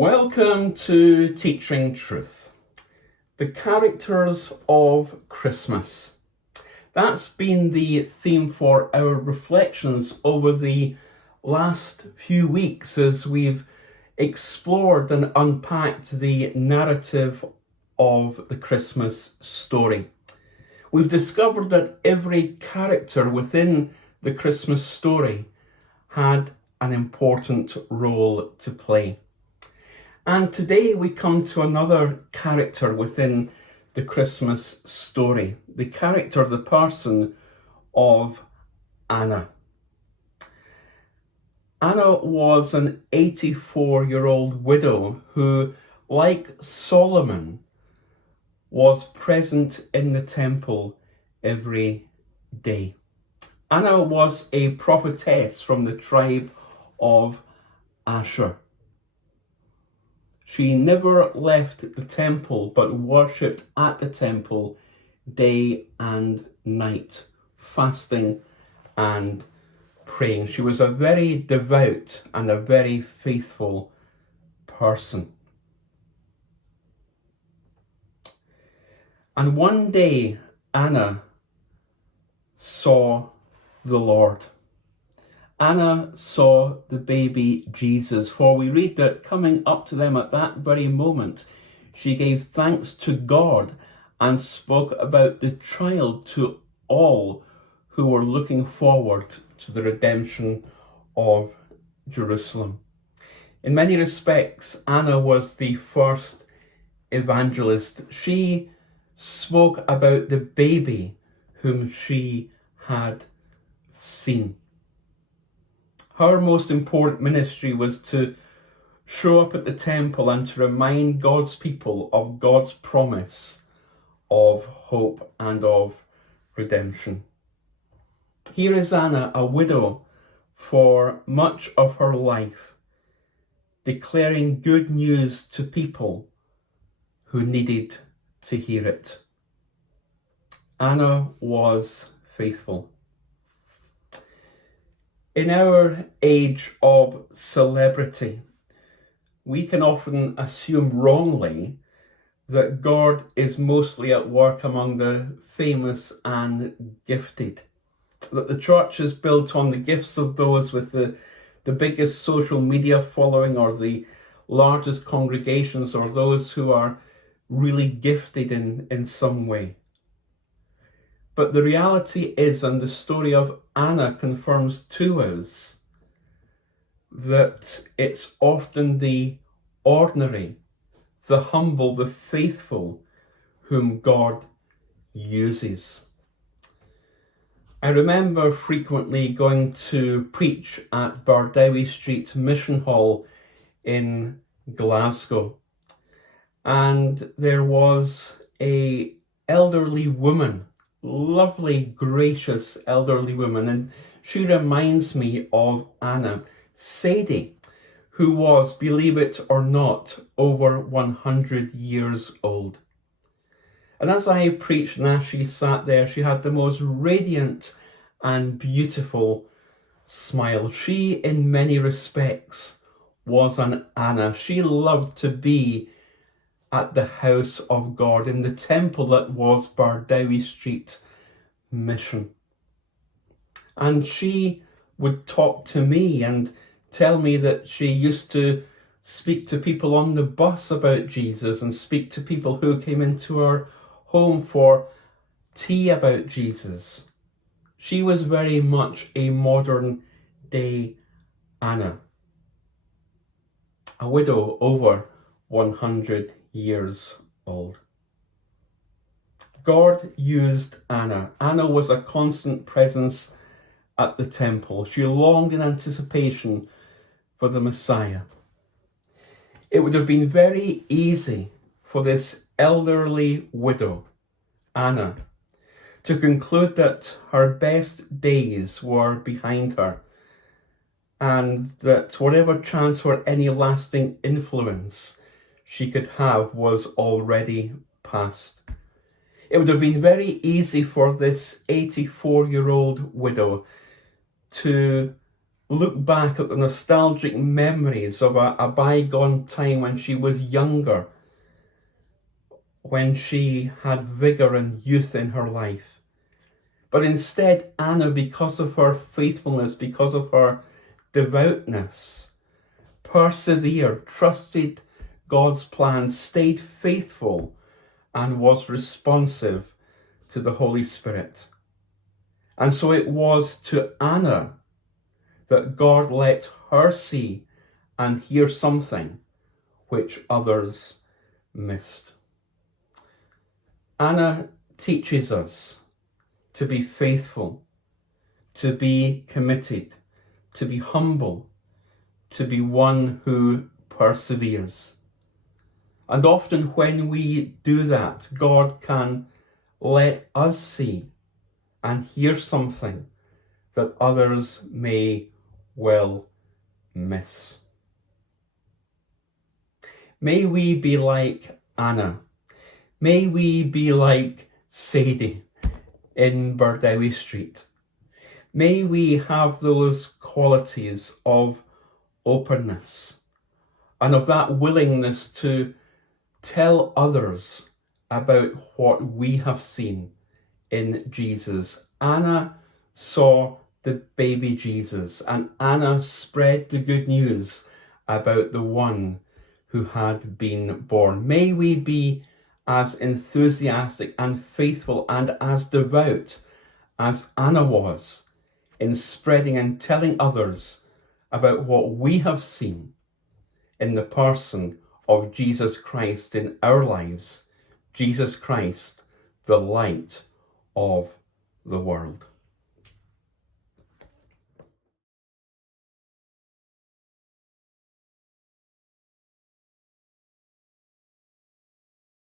Welcome to Teaching Truth, the characters of Christmas. That's been the theme for our reflections over the last few weeks as we've explored and unpacked the narrative of the Christmas story. We've discovered that every character within the Christmas story had an important role to play. And today we come to another character within the Christmas story, the character, the person of Anna. Anna was an 84-year-old widow who, like Solomon, was present in the temple every day. Anna was a prophetess from the tribe of Asher. She never left the temple, but worshipped at the temple day and night, fasting and praying. She was a very devout and a very faithful person. And one day, Anna saw the Lord. Anna saw the baby Jesus, for we read that coming up to them at that very moment, she gave thanks to God and spoke about the child to all who were looking forward to the redemption of Jerusalem. In many respects, Anna was the first evangelist. She spoke about the baby whom she had seen. Her most important ministry was to show up at the temple and to remind God's people of God's promise of hope and of redemption. Here is Anna, a widow for much of her life, declaring good news to people who needed to hear it. Anna was faithful. In our age of celebrity, we can often assume wrongly that God is mostly at work among the famous and gifted, that the church is built on the gifts of those with the biggest social media following or the largest congregations or those who are really gifted in some way. But the reality is, and the story of Anna confirms to us, that it's often the ordinary, the humble, the faithful whom God uses. I remember frequently going to preach at Bardowie Street Mission Hall in Glasgow. And there was an elderly woman, lovely, gracious elderly woman, and she reminds me of Anna, Sadie, who was, believe it or not, over 100 years old. And as I preached and as she sat there, she had the most radiant and beautiful smile. She, in many respects, was an Anna. She loved to be at the house of God, in the temple that was Bardowie Street Mission. And she would talk to me and tell me that she used to speak to people on the bus about Jesus and speak to people who came into her home for tea about Jesus. She was very much a modern day Anna, a widow over 100 years old. God used Anna. Anna was a constant presence at the temple. She longed in anticipation for the Messiah. It would have been very easy for this elderly widow, Anna, to conclude that her best days were behind her and that whatever chance for any lasting influence she could have was already past. It would have been very easy for this 84-year-old widow to look back at the nostalgic memories of a bygone time when she was younger, when she had vigour and youth in her life. But instead, Anna, because of her faithfulness, because of her devoutness, persevered, trusted God's plan, stayed faithful, and was responsive to the Holy Spirit. And so it was to Anna that God let her see and hear something which others missed. Anna teaches us to be faithful, to be committed, to be humble, to be one who perseveres. And often when we do that, God can let us see and hear something that others may well miss. May we be like Anna. May we be like Sadie in Bordeaux Street. May we have those qualities of openness and of that willingness to tell others about what we have seen in Jesus. Anna saw the baby Jesus, and Anna spread the good news about the one who had been born. May we be as enthusiastic and faithful and as devout as Anna was in spreading and telling others about what we have seen in the person of Jesus Christ in our lives, Jesus Christ, the light of the world.